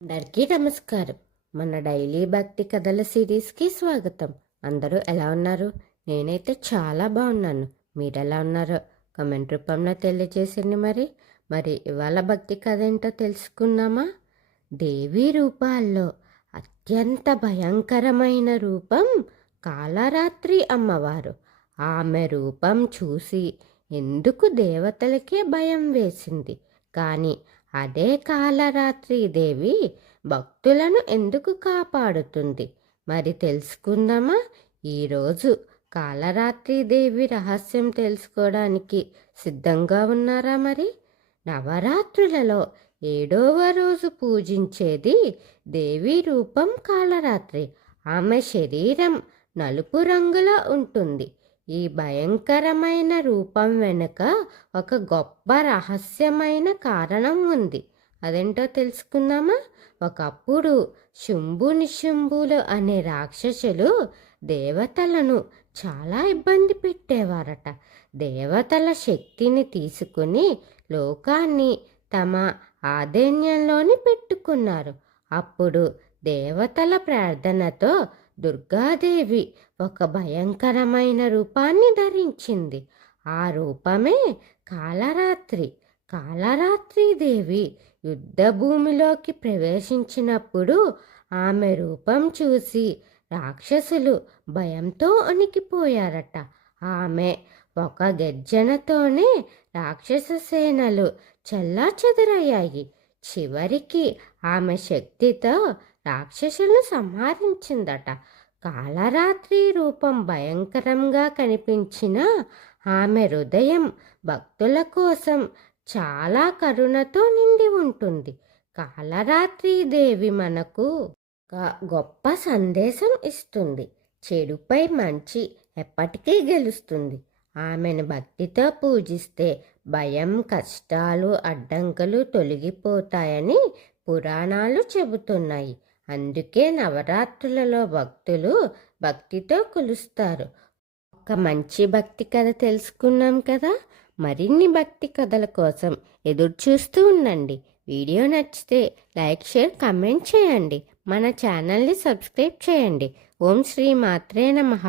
అందరికీ నమస్కారం. మన డైలీ భక్తి కథల సిరీస్కి స్వాగతం. అందరూ ఎలా ఉన్నారు? నేనైతే చాలా బాగున్నాను. మీరు ఎలా ఉన్నారో కమెంట్ రూపంలో తెలియజేసింది. మరి ఇవాళ భక్తి కథ ఏంటో తెలుసుకుందామా? దేవి రూపాల్లో అత్యంత భయంకరమైన రూపం కాళరాత్రి అమ్మవారు. ఆమె రూపం చూసి ఎందుకు దేవతలకే భయం వేసింది. కానీ అదే కాళరాత్రి దేవి భక్తులను ఎందుకు కాపాడుతుంది మరి తెలుసుకుందామా? ఈరోజు కాళరాత్రి దేవి రహస్యం తెలుసుకోవడానికి సిద్ధంగా ఉన్నారా? మరి నవరాత్రులలో 7వ రోజు పూజించేది దేవి రూపం కాళరాత్రి. ఆమె శరీరం నలుపు రంగులో ఉంటుంది. ఈ భయంకరమైన రూపం వెనుక ఒక గొప్ప రహస్యమైన కారణం ఉంది. అదేంటో తెలుసుకుందామా? ఒకప్పుడు శుంభు నిశుంభులు అనే రాక్షసులు దేవతలను చాలా ఇబ్బంది పెట్టేవారట. దేవతల శక్తిని తీసుకుని లోకాన్ని తమ ఆధీనంలోని పెట్టుకున్నారు. అప్పుడు దేవతల ప్రార్థనతో దుర్గాదేవి ఒక భయంకరమైన రూపాన్ని ధరించింది. ఆ రూపమే కాళరాత్రి. కాళరాత్రి దేవి యుద్ధ భూమిలోకి ప్రవేశించినప్పుడు ఆమె రూపం చూసి రాక్షసులు భయంతో వణికిపోయారట. ఆమె ఒక గర్జనతోనే రాక్షస సేనలు చెల్లాచెదురయ్యాయి. చివరికి ఆమె శక్తితో రాక్షసులను సంహరించిందట. కాళరాత్రి రూపం భయంకరంగా కనిపించిన ఆమె హృదయం భక్తుల కోసం చాలా కరుణతో నిండి ఉంటుంది. కాళరాత్రి దేవి మనకు ఒక గొప్ప సందేశం ఇస్తుంది. చెడుపై మంచి ఎప్పటికీ గెలుస్తుంది. ఆమెను భక్తితో పూజిస్తే భయం, కష్టాలు, అడ్డంకులు తొలగిపోతాయని పురాణాలు చెబుతున్నాయి. అందుకే నవరాత్రులలో భక్తులు భక్తితో కొలుస్తారు. ఒక మంచి భక్తి కథ తెలుసుకున్నాం కదా. మరిన్ని భక్తి కథల కోసం ఎదురు చూస్తూ ఉండండి. వీడియో నచ్చితే లైక్, షేర్, కమెంట్ చేయండి. మన ఛానల్ని సబ్స్క్రైబ్ చేయండి. ఓం శ్రీ మాత్రే నమః.